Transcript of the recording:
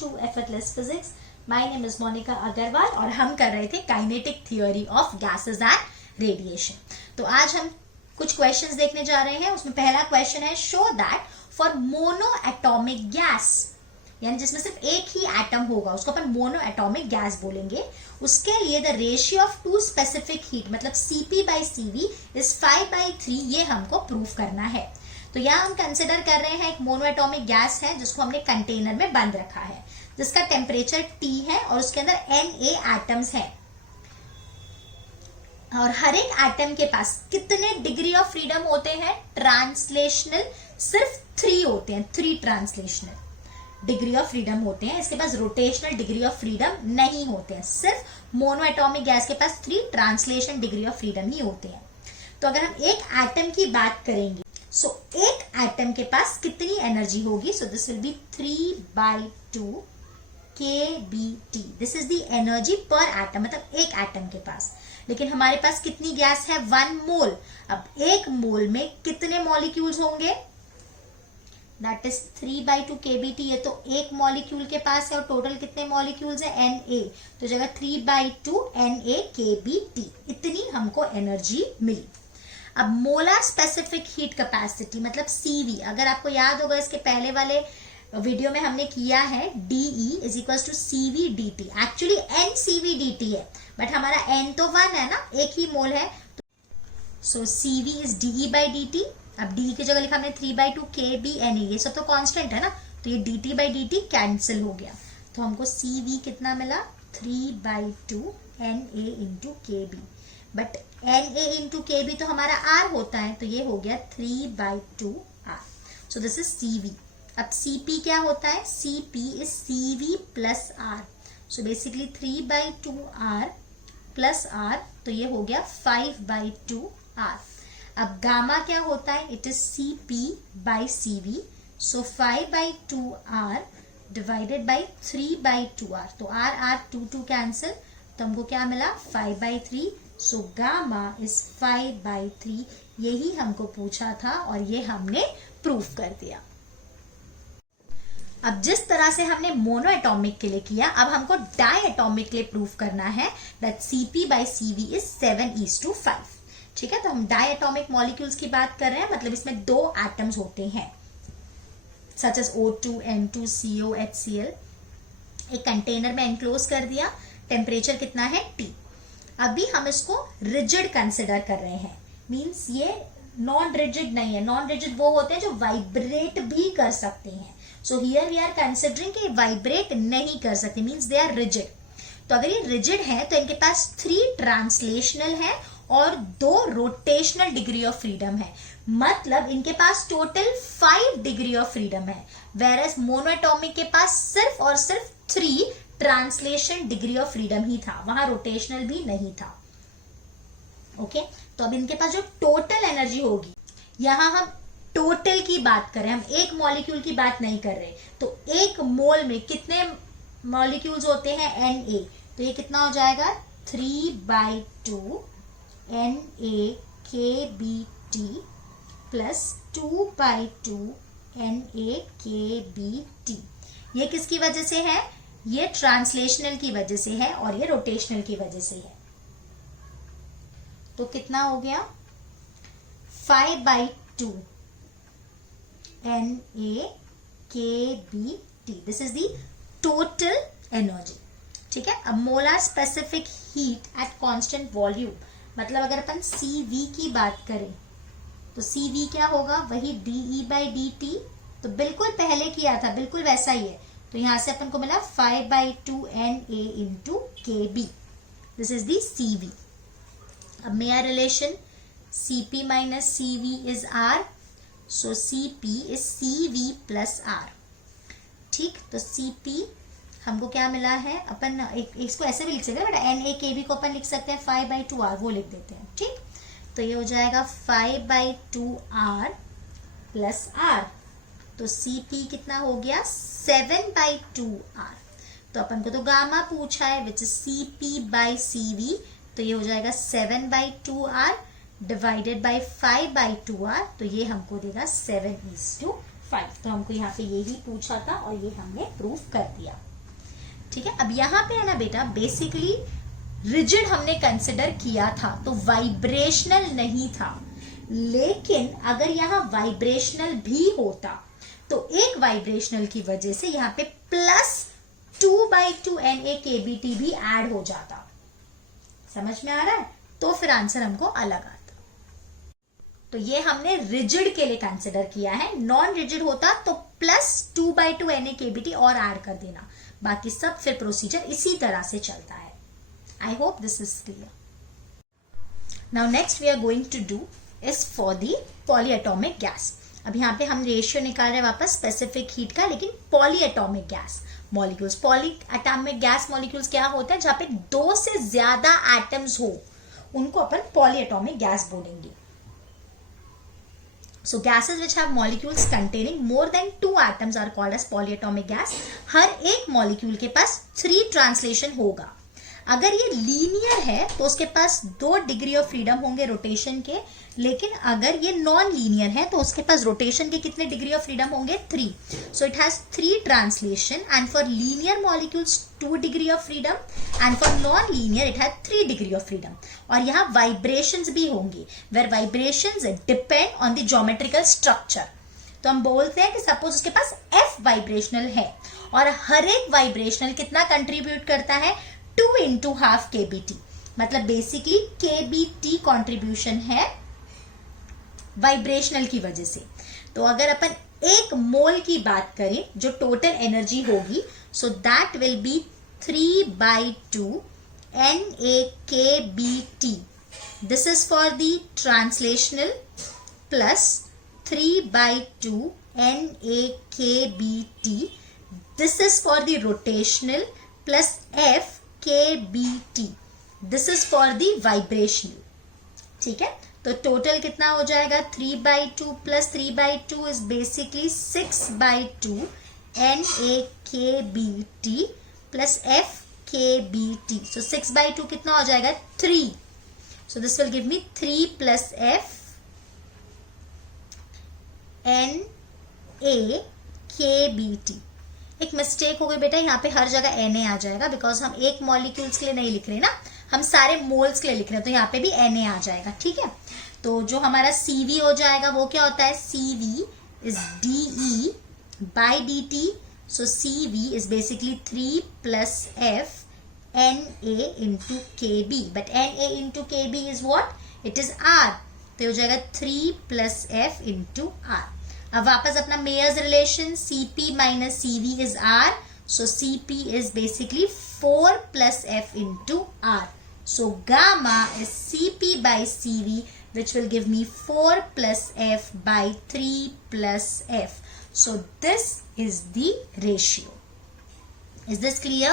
to Effortless Physics. My name is Monica Agarwal और हम कर रहे थे kinetic theory of gases and radiation. तो आज हम कुछ क्वेश्चंस देखने जा रहे हैं. उसमें पहला क्वेश्चन है show that for mono atomic gas, यानी जिसमें सिर्फ एक ही एटम होगा उसको अपन मोनो एटॉमिक गैस बोलेंगे, उसके लिए the ratio of two specific heat मतलब Cp/Cv इज 5/3. ये हमको प्रूफ करना है. तो यहाँ हम कंसिडर कर रहे हैं एक मोनो एटॉमिक गैस है जिसको हमने कंटेनर में बंद रखा है, जिसका टेम्परेचर T है और उसके अंदर Na एटम्स हैं. और हर एक एटम के पास कितने डिग्री ऑफ फ्रीडम होते हैं? ट्रांसलेशनल सिर्फ 3 होते हैं. 3 ट्रांसलेशनल डिग्री ऑफ फ्रीडम होते हैं. इसके पास रोटेशनल डिग्री ऑफ फ्रीडम नहीं होते हैं. सिर्फ मोनो एटॉमिक गैस के पास 3 ट्रांसलेशन डिग्री ऑफ फ्रीडम ही होते हैं. तो अगर हम एक एटम की बात करेंगे, सो एक एटम के पास कितनी एनर्जी होगी? So this will be 3/2 kBT. This is the energy पर एटम, मतलब एक एटम के पास. लेकिन हमारे पास कितनी गैस है? 1 मोल. अब एक मोल में कितने मॉलिक्यूल्स होंगे? That is 3/2 kBT. ये तो एक मॉलिक्यूल के पास है और टोटल कितने मॉलिक्यूल्स है? Na. तो जगह 3/2 Na kBT. इतनी हमको एनर्जी मिली. अब मोलर स्पेसिफिक हीट कैपेसिटी मतलब Cv, अगर आपको याद होगा इसके पहले वाले वीडियो में हमने किया है DE is equal to CvDT. Actually NCvDT है, बट हमारा N तो 1 है ना, एक ही मोल है. सो Cv इज DE/dt. अब DE की जगह लिखा हमने 3/2 kBNA. ये सब तो कांस्टेंट है ना, तो ये dt/dt कैंसिल हो गया. तो हमको Cv कितना मिला? 3/2 Na into kB. But Na into kB तो हमारा R होता है, तो ये हो गया 3/2 R. So this is Cv. अब Cp क्या होता है? Cp is Cv plus R. So basically 3/2 R plus R, तो ये हो गया 5/2 R. अब गामा क्या होता है? It is Cp/Cv. So 5/2 R divided by 3/2 R. तो R 2 कैंसिल, तो हमको क्या मिला? 5/3. So gamma is 5/3. यही हमको पूछा था और ये हमने प्रूफ कर दिया. अब जिस तरह से हमने मोनो एटॉमिक के लिए किया, अब हमको डाई एटॉमिक के लिए प्रूफ करना है दैट Cp/Cv इज 7:5. ठीक है, तो हम डाई एटॉमिक मॉलिक्यूल्स की बात कर रहे हैं, मतलब इसमें 2 एटम्स होते हैं such as O2, N2, CO, HCl. एक कंटेनर में एनक्लोज कर दिया. टेम्परेचर कितना है? T. अभी हम इसको रिजिड कंसिडर कर रहे हैं, मींस ये नॉन रिजिड नहीं है. नॉन रिजिड वो होते हैं जो वाइब्रेट भी कर सकते हैं. So here we are considering कि वाइब्रेट नहीं कर सकते, मींस दे आर रिजिड. तो अगर ये रिजिड है तो इनके पास 3 ट्रांसलेशनल है और 2 रोटेशनल डिग्री ऑफ फ्रीडम है, मतलब इनके पास टोटल 5 डिग्री ऑफ फ्रीडम है. वेरएज मोनोएटॉमिक के पास सिर्फ और सिर्फ 3 ट्रांसलेशन डिग्री ऑफ फ्रीडम ही था, वहां रोटेशनल भी नहीं था. ओके, तो अब इनके पास जो टोटल एनर्जी होगी, यहां हम टोटल की बात कर रहे हैं, हम एक मॉलिक्यूल की बात नहीं कर रहे. तो एक मोल में कितने मॉलिक्यूल्स होते हैं? Na. तो ये कितना हो जाएगा? 3/2 Na kBT plus 2/2 Na kBT. ये किसकी वजह से है? ये ट्रांसलेशनल की वजह से है और ये रोटेशनल की वजह से है. तो कितना हो गया? 5/2 Na kBT. This is the total energy. ठीक है, अब molar specific heat at constant volume, मतलब अगर अपन Cv की बात करें तो Cv क्या होगा? वही DE/dt. तो बिल्कुल पहले किया था, बिल्कुल वैसा ही है. तो यहां से अपन को मिला 5/2 Na into kB. This is the Cv. अब मेरा relation Cp minus Cv is R. So Cp is Cv plus R. ठीक, तो Cp हमको क्या मिला है? अपन इसको ऐसे भी लिख सकते हैं, बट Na kB को अपन लिख सकते हैं 5/2 R, वो लिख देते हैं. ठीक, तो ये हो जाएगा 5/2 R प्लस R. तो Cp कितना हो गया? 7/2 R. तो अपन को तो गामा पूछा है विच इज Cp/Cv. तो ये हो जाएगा 7/2 R डिवाइडेड बाई 5/2 R. तो ये हमको देगा 7:5. तो हमको यहाँ पे यही पूछा था और ये हमने प्रूफ कर दिया. ठीक है, अब यहाँ पे है ना बेटा, बेसिकली रिजिड हमने कंसिडर किया था तो वाइब्रेशनल नहीं था, लेकिन अगर यहाँ वाइब्रेशनल भी होता तो एक वाइब्रेशनल की वजह से यहाँ पे +2/2 NaKBT भी ऐड हो जाता। समझ में आ रहा है? तो फिर आंसर हमको अलग आता। तो ये हमने रिजिड के लिए कंसिडर किया है, नॉन रिजिड होता तो +2/2 NaKBT और ऐड कर देना, बाकी सब फिर प्रोसीजर इसी तरह से चलता है। I hope this is clear. Now next we are going to do is for the polyatomic gas. अब यहाँ पे हम रेशियो निकाल रहे हैं वापस स्पेसिफिक हीट का, लेकिन polyatomic gas molecules. Polyatomic gas molecules क्या होते हैं? जहाँ पे 2 से ज्यादा एटम्स हो उनको अपन पॉलीएटॉमिक गैस बोलेंगे। So gases which have molecules containing more than 2 atoms are called as polyatomic gas. हर एक मॉलिक्यूल के पास 3 ट्रांसलेशन होगा। अगर ये लीनियर है तो उसके पास 2 डिग्री ऑफ फ्रीडम होंगे रोटेशन के, लेकिन अगर ये नॉन लीनियर है तो उसके पास रोटेशन के कितने डिग्री ऑफ फ्रीडम होंगे? 3. So it has 3 translation and for linear molecules 2 degree of freedom and for non linear it has 3 degree of freedom. और यहाँ वाइब्रेशंस भी होंगे, where vibrations depend on the geometrical structure. तो हम बोलते हैं कि सपोज उसके पास F वाइब्रेशनल है और हर एक वाइब्रेशनल कितना कंट्रीब्यूट करता है? 2 × ½ KBT, मतलब बेसिकली KBT कंट्रीब्यूशन है वाइब्रेशनल की वजह से। तो अगर अपन 1 मोल की बात करें जो टोटल एनर्जी होगी, so that will be 3/2 NaKBT. This is for the translational plus 3/2 NaKBT. This is for the rotational plus FKBT. This is for the vibrational. ठीक है, तो टोटल कितना हो जाएगा? 3/2 plus 3/2 is basically 6/2 NaKBT plus FKBT. सो 6/2 कितना हो जाएगा? 3. So this will give me 3 plus F NaKBT. एक मिस्टेक हो गई बेटा, यहाँ पे हर जगह Na आ जाएगा बिकॉज हम एक मॉलिक्यूल्स के लिए नहीं लिख रहे ना, हम सारे मोल्स के लिए लिख रहे हैं, तो यहाँ पे भी Na आ जाएगा। ठीक है, तो जो हमारा Cv हो जाएगा वो क्या होता है? Cv is DE/dt. So Cv is basically 3 plus F Na into Kb, but Na into Kb is what? It is R. तो हो जाएगा 3 प्लस F into R. अब वापस अपना Mayer's relation, Cp minus Cv is R. So Cp is basically 4 plus F into R. So gamma is Cp by Cv, which will give me 4 plus F by 3 plus F. So this is the ratio. Is this clear?